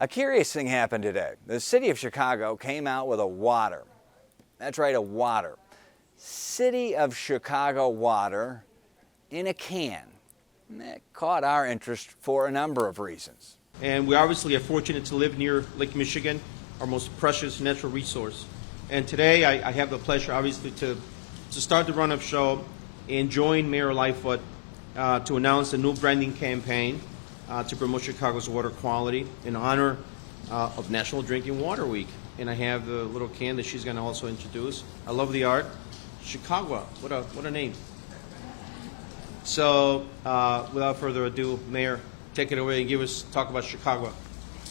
A curious thing happened today. The city of Chicago came out with a water. That's right, a water. City of Chicago water in a can. And that caught our interest for a number of reasons. And we obviously are fortunate to live near Lake Michigan, our most precious natural resource. And today I have the pleasure, obviously, to start the run-up show and join Mayor Lightfoot to announce a new branding campaign to promote Chicago's water quality in honor of National Drinking Water Week. And I have the little can that she's going to also introduce. I love the art. Chicagwa, what a name. So without further ado, Mayor, take it away and talk about Chicagwa.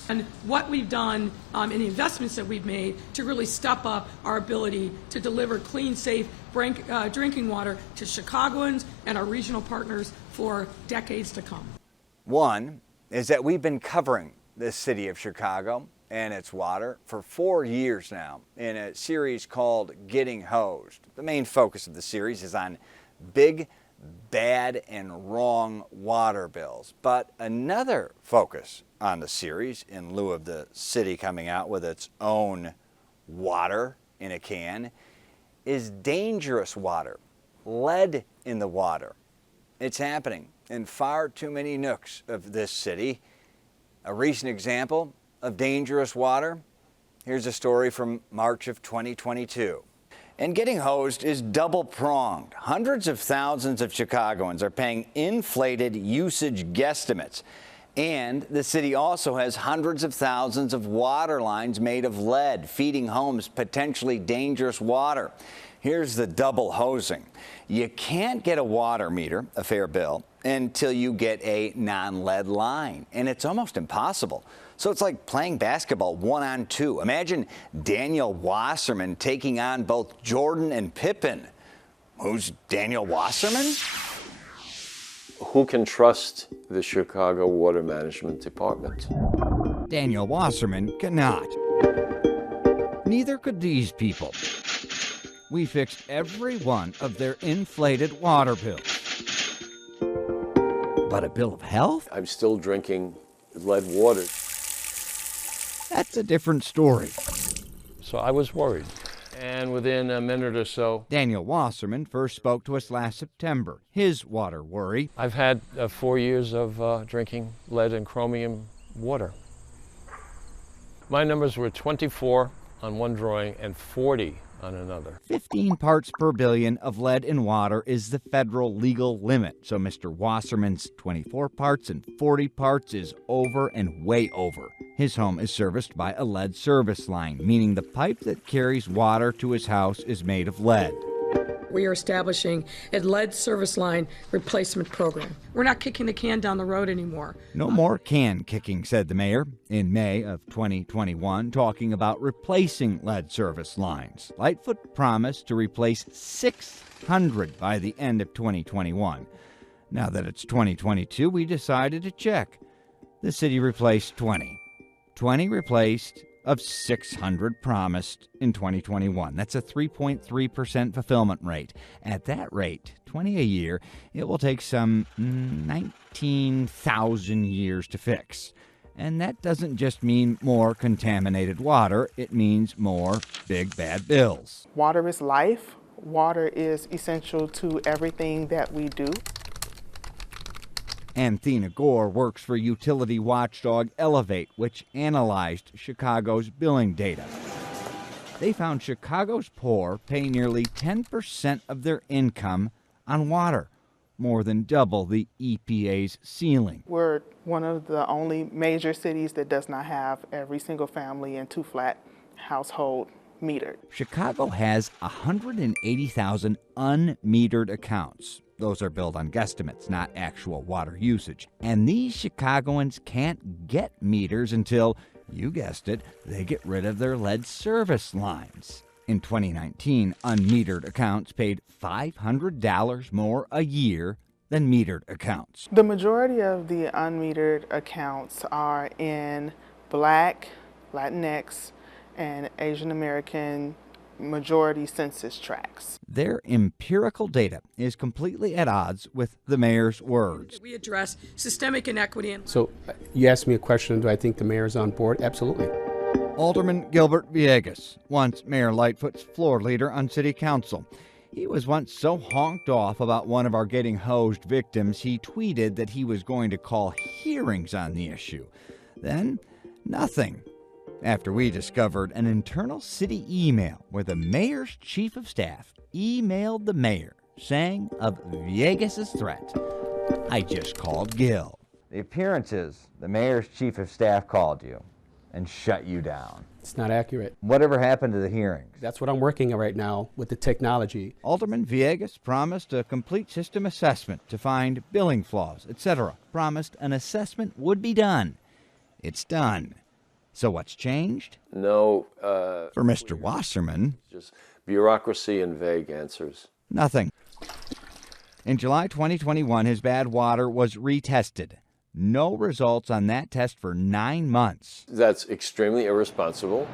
And what we've done and the investments that we've made to really step up our ability to deliver clean, safe drinking water to Chicagoans and our regional partners for decades to come. One is that we've been covering the city of Chicago and its water for 4 years now in a series called Getting Hosed. The main focus of the series is on big, bad, and wrong water bills. But another focus on the series, in lieu of the city coming out with its own water in a can, is dangerous water, lead in the water. It's happening in far too many nooks of this city. A recent example of dangerous water, here's a story from March of 2022. And Getting Hosed is double-pronged. Hundreds of thousands of Chicagoans are paying inflated usage guesstimates. And the city also has hundreds of thousands of water lines made of lead, feeding homes potentially dangerous water. Here's the double hosing. You can't get a water meter, a fair bill, until you get a non-lead line. And it's almost impossible. So it's like playing basketball 1-on-2. Imagine Daniel Wasserman taking on both Jordan and Pippen. Who's Daniel Wasserman? Who can trust the Chicago Water Management Department? Daniel Wasserman cannot. Neither could these people. We fixed every one of their inflated water bills. But a bill of health? I'm still drinking lead water. That's a different story. So I was worried. And within a minute or so, Daniel Wasserman first spoke to us last September. His water worry. I've had 4 years of drinking lead and chromium water. My numbers were 24 on one drawing and 40 on another. 15 parts per billion of lead in water is the federal legal limit. So Mr. Wasserman's 24 parts and 40 parts is over and way over. His home is serviced by a lead service line, meaning the pipe that carries water to his house is made of lead. We are establishing a lead service line replacement program. We're not kicking the can down the road anymore. No more can kicking, said the mayor in May of 2021, talking about replacing lead service lines. Lightfoot promised to replace 600 by the end of 2021. Now that it's 2022, we decided to check. The city replaced 20. 20 replaced of 600 promised in 2021. That's a 3.3% fulfillment rate. At that rate, 20 a year, it will take some 19,000 years to fix. And that doesn't just mean more contaminated water, it means more big bad bills. Water is life. Water is essential to everything that we do. Anthena Gore works for utility watchdog Elevate, which analyzed Chicago's billing data. They found Chicago's poor pay nearly 10% of their income on water, more than double the EPA's ceiling. We're one of the only major cities that does not have every single family and two-flat household metered. Chicago has 180,000 unmetered accounts. Those are billed on guesstimates, not actual water usage. And these Chicagoans can't get meters until, you guessed it, they get rid of their lead service lines. In 2019, unmetered accounts paid $500 more a year than metered accounts. The majority of the unmetered accounts are in Black, Latinx, and Asian American majority census tracts. Their empirical data is completely at odds with the mayor's words. We address systemic inequity. So you asked me a question, do I think the mayor's on board? Absolutely. Alderman Gilbert Villegas, once Mayor Lightfoot's floor leader on city council. He was once so honked off about one of our getting hosed victims, he tweeted that he was going to call hearings on the issue. Then, nothing. After we discovered an internal city email where the mayor's chief of staff emailed the mayor saying of Villegas' threat, I just called Gil. The appearance is the mayor's chief of staff called you and shut you down. It's not accurate. Whatever happened to the hearings? That's what I'm working on right now with the technology. Alderman Villegas promised a complete system assessment to find billing flaws, etc. Promised an assessment would be done. It's done. So what's changed? No. For Mr. Wasserman, Just bureaucracy and vague answers. nothing. In July 2021, his bad water was retested. No results on that test for 9 months. That's extremely irresponsible.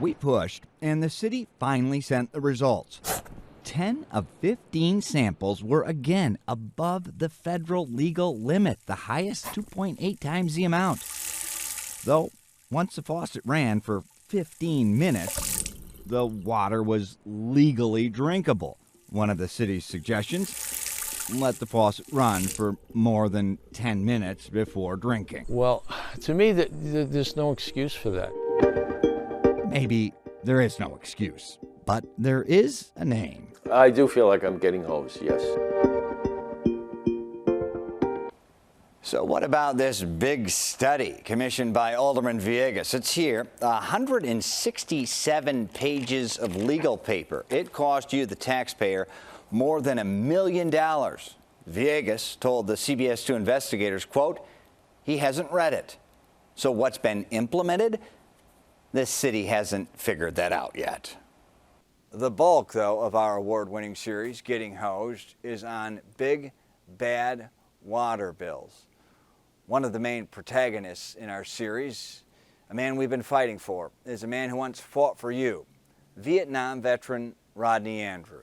We pushed, and the city finally sent the results. 10 of 15 samples were again above the federal legal limit, the highest 2.8 times the amount. Though, once the faucet ran for 15 minutes, the water was legally drinkable. One of the city's suggestions, let the faucet run for more than 10 minutes before drinking. Well, to me, there's no excuse for that. Maybe there is no excuse, but there is a name. I do feel like I'm getting hosed, yes. So what about this big study commissioned by Alderman Villegas? It's here, 167 pages of legal paper. It cost you, the taxpayer, more than $1 million. Villegas told the CBS 2 investigators, quote, he hasn't read it. So what's been implemented? This city hasn't figured that out yet. The bulk, though, of our award-winning series, Getting Hosed, is on big, bad water bills. One of the main protagonists in our series, a man we've been fighting for, is a man who once fought for you, Vietnam veteran Rodney Andrews.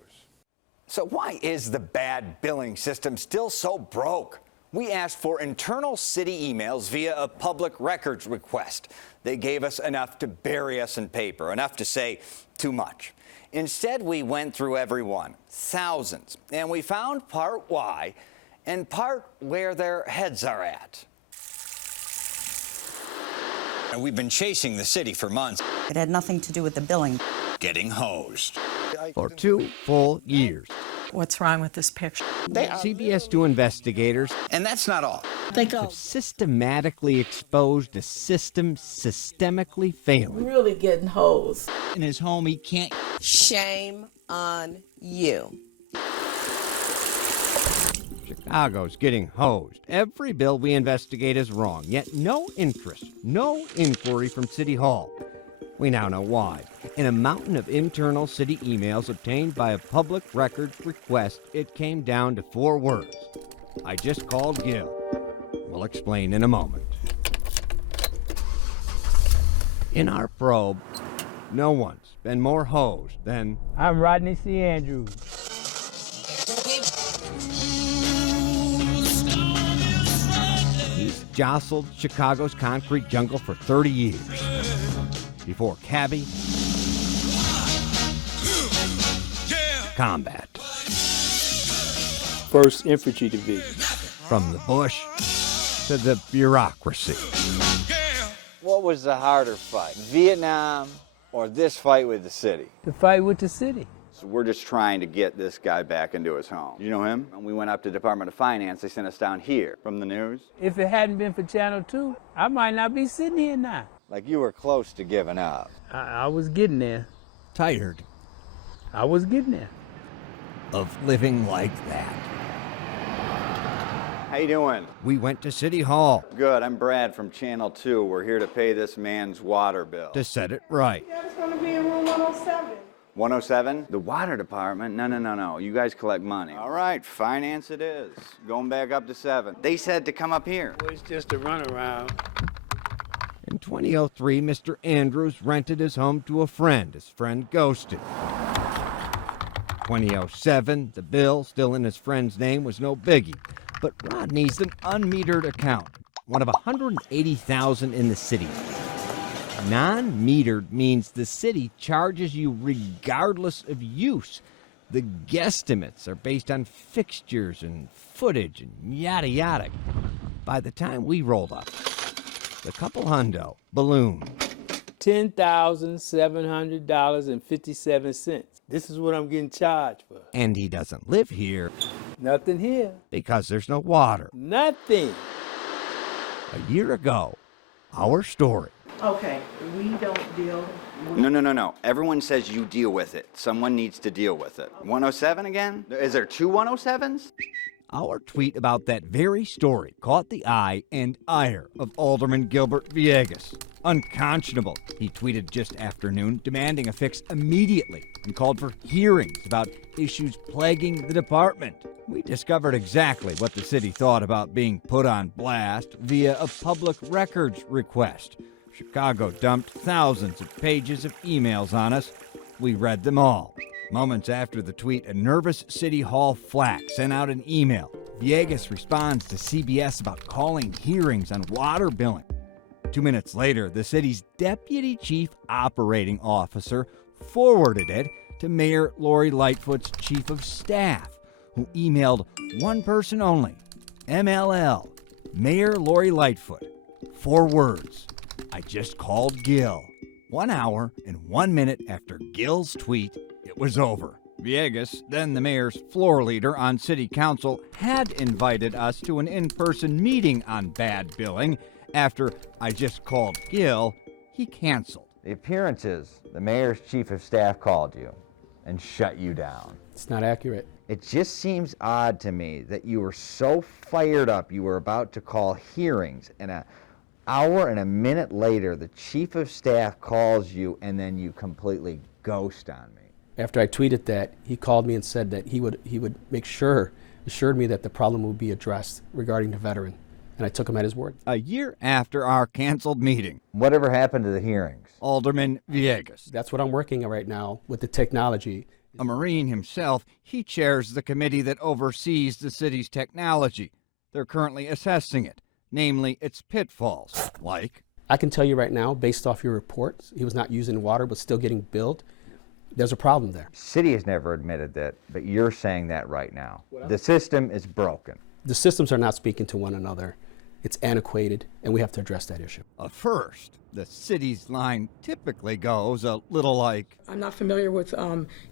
So why is the bad billing system still so broke? We asked for internal city emails via a public records request. They gave us enough to bury us in paper, enough to say too much. Instead, we went through every one, thousands, and we found part why and part where their heads are at. And we've been chasing the city for months. It had nothing to do with the billing. Getting hosed. For 2 full years. What's wrong with this picture? CBS 2 investigators And that's not all. have systematically exposed a system systemically failing. Really getting hosed. In his home, he can't. Shame on you. Chicago's getting hosed. Every bill we investigate is wrong, yet no interest, no inquiry from City Hall. We now know why. In a mountain of internal city emails obtained by a public records request, it came down to 4 words. I just called Gil. We'll explain in a moment. In our probe, no one's been more hosed than I'm Rodney C. Andrews. he's jostled Chicago's concrete jungle for 30 years. Before cabbie, combat. 1st Infantry Division. From the bush to the bureaucracy. What was the harder fight, Vietnam or this fight with the city? To fight with the city. So we're just trying to get this guy back into his home. You know him? When we went up to the Department of Finance, they sent us down here from the news. If it hadn't been for Channel 2, I might not be sitting here now. Like you were close to giving up. I was getting there. Tired I was getting there. of living like that. How you doing? We went to City Hall Good. I'm Brad from Channel 2. We're here to pay this man's water bill. to set it right. It's going to be in room 107. 107? The water department? No. You guys collect money. All right, finance it is. Going back up to 7. They said to come up here. It's just a runaround. In 2003, Mr. Andrews rented his home to a friend. His friend ghosted. 2007, the bill, still in his friend's name, was no biggie. But Rodney's an unmetered account, one of 180,000 in the city. Non-metered means the city charges you regardless of use. The guesstimates are based on fixtures and footage and yada yada. By the time we rolled up, the couple hundo ballooned. $10,700.57. This is what I'm getting charged for. And he doesn't live here Nothing here. because there's no water. Nothing. A year ago, our story. Okay, we don't deal No. Everyone says you deal with it. Someone needs to deal with it. 107 again? Is there two 107s? Our tweet about that very story caught the eye and ire of Alderman Gilbert Villegas. Unconscionable, he tweeted just after noon, demanding a fix immediately and called for hearings about issues plaguing the department. We discovered exactly what the city thought about being put on blast via a public records request. Chicago dumped thousands of pages of emails on us. We read them all. Moments after the tweet, a nervous City Hall flack sent out an email. Villegas responds to CBS about calling hearings on water billing. 2 minutes later, the city's deputy chief operating officer forwarded it to Mayor Lori Lightfoot's chief of staff, who emailed one person only, MLL, Mayor Lori Lightfoot. 4 words. I just called Gil. 1 hour and 1 minute after Gil's tweet, it was over. Villegas, then the mayor's floor leader on city council, had invited us to an in-person meeting on bad billing. After I just called Gil, he canceled. The appearance is the mayor's chief of staff called you and shut you down. It's not accurate. It just seems odd to me that you were so fired up you were about to call hearings, and an hour and a minute later the chief of staff calls you and then you completely ghost on me. After I tweeted that, he called me and said that he would make sure, assured me that the problem would be addressed regarding the veteran. And I took him at his word. A year after our canceled meeting, Whatever happened to the hearings? Alderman Villegas, That's what I'm working on right now with the technology. a Marine himself, he chairs the committee that oversees the city's technology. They're currently assessing it, namely its pitfalls, like... I can tell you right now, based off your reports, he was not using water but still getting billed. There's a problem there. City has never admitted that, but you're saying that right now. The system is broken. The systems are not speaking to one another. It's antiquated, and we have to address that issue. First, the city's line typically goes a little like... I'm not familiar with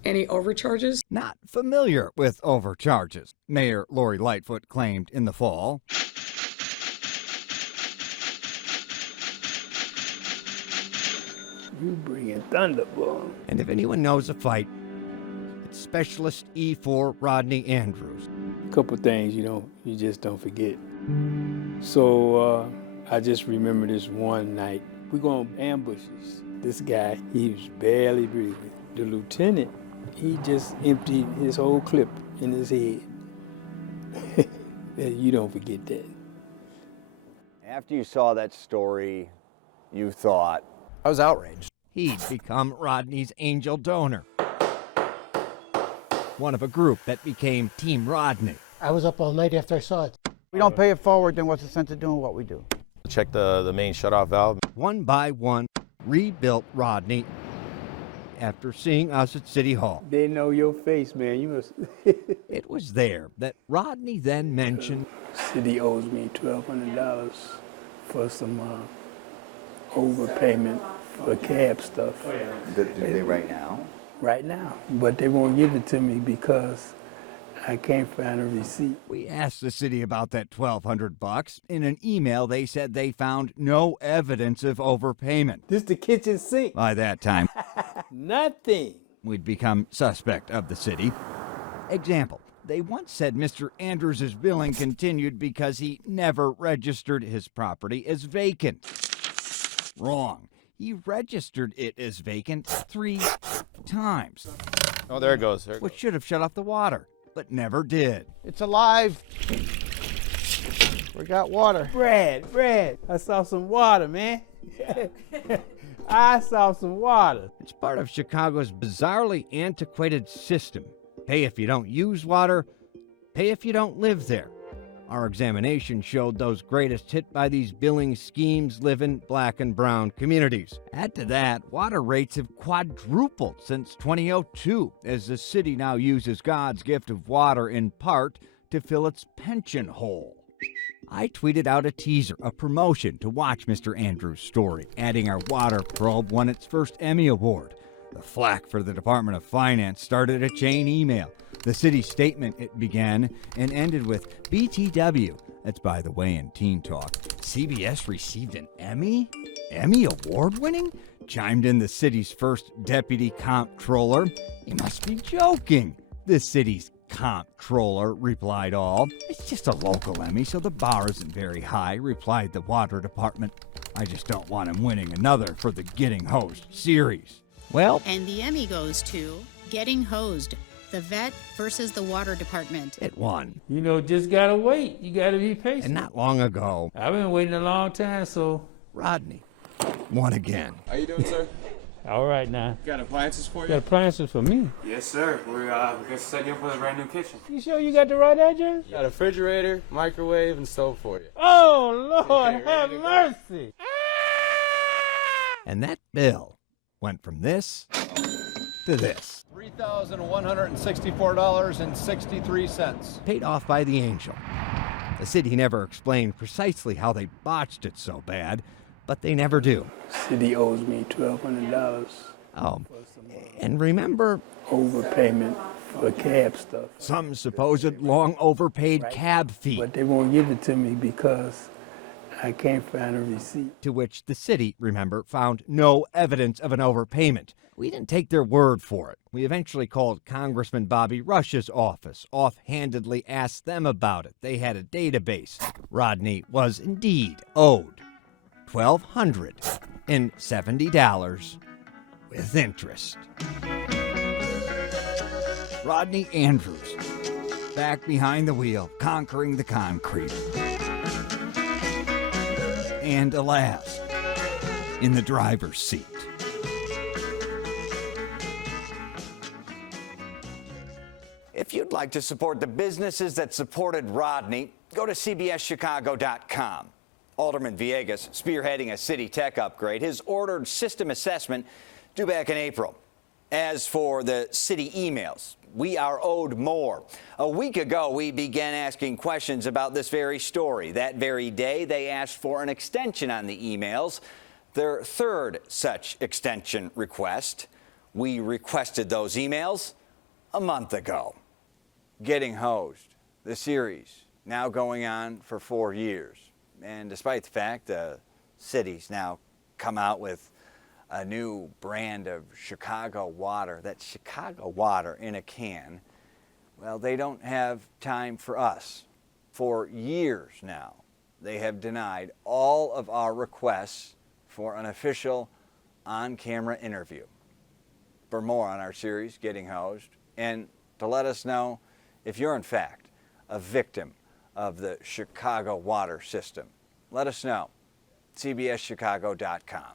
any overcharges. Not familiar with overcharges, Mayor Lori Lightfoot claimed in the fall. You bringing thunder, boy. And if anyone knows a fight, it's Specialist E4 Rodney Andrews. A couple things you just don't forget. So I just remember this one night. We go on ambushes. This guy, he was barely breathing. The lieutenant, he just emptied his whole clip in his head. You don't forget that. After you saw that story, you thought... I was outraged. He'd become Rodney's angel donor, one of a group that became Team Rodney. I was up all night after I saw it. We don't pay it forward, then what's the sense of doing what we do? Check the main shutoff valve. One by one, rebuilt Rodney after seeing us at City Hall. They know your face, man. You must. It was there that Rodney then mentioned... City owes me $1,200 for some overpayment for cab stuff. Do they right now? Right now. But they won't give it to me because I can't find a receipt. We asked the city about that $1,200. In an email, they said they found no evidence of overpayment. This the kitchen sink. By that time, Nothing. we'd become suspect of the city. Example, they once said Mr. Andrews' billing continued because he never registered his property as vacant. Wrong. He registered it as vacant 3 times. Oh, there it goes. Which should have shut off the water, but never did. It's alive. We got water. Brad, I saw some water, man. I saw some water. It's part of Chicago's bizarrely antiquated system. Pay if you don't use water, pay if you don't live there. Our examination showed those greatest hit by these billing schemes live in black and brown communities. Add to that, water rates have quadrupled since 2002, as the city now uses God's gift of water in part to fill its pension hole. I tweeted out a teaser, a promotion to watch Mr. Andrews' story, adding our water probe won its first Emmy Award. The flack for the Department of Finance started a chain email. The city's statement, it began and ended with BTW. That's by the way in Teen Talk. CBS received an Emmy? Emmy Award winning? Chimed in the city's first deputy comptroller. You must be joking. The city's comptroller, replied all. It's just a local Emmy, so the bar isn't very high, replied the water department. I just don't want him winning another for the Getting Hosed series. Well, and the Emmy goes to Getting Hosed, the vet versus the water department. It won. You know, just gotta wait. You gotta be patient. And not long ago, I've been waiting a long time, so. Rodney won again. How you doing, sir? All right now. Got appliances for you? Got appliances for me? Yes, sir. We're gonna set you up with a brand new kitchen. You sure you got the right address? Got a refrigerator, microwave, and stove for you. Oh, Lord, have mercy. And that bill went from this to this. $3,164.63. Paid off by the angel. The city never explained precisely how they botched it so bad, but they never do. City owes me $1,200. Oh, and remember? Overpayment for cab stuff. Some supposed long overpaid cab fee. But they won't give it to me because I can't find a receipt. To which the city, remember, found no evidence of an overpayment. We didn't take their word for it. We eventually called Congressman Bobby Rush's office, offhandedly asked them about it. They had a database. Rodney was indeed owed $1,270 with interest. Rodney Andrews, back behind the wheel, conquering the concrete. And alas, in the driver's seat. If you'd like to support the businesses that supported Rodney, go to cbschicago.com. Alderman Villegas spearheading a city tech upgrade. His ordered system assessment due back in April. As for the city emails, we are owed more. A week ago, we began asking questions about this very story. That very day, they asked for an extension on the emails, their third such extension request. We requested those emails a month ago. Getting Hosed, the series, now going on for 4 years. And despite the fact the city's now come out with a new brand of Chicago water, that Chicago water in a can, well, they don't have time for us. For years now, they have denied all of our requests for an official on-camera interview. For more on our series, Getting Hosed, and to let us know if you're in fact a victim of the Chicago water system, let us know. cbschicago.com.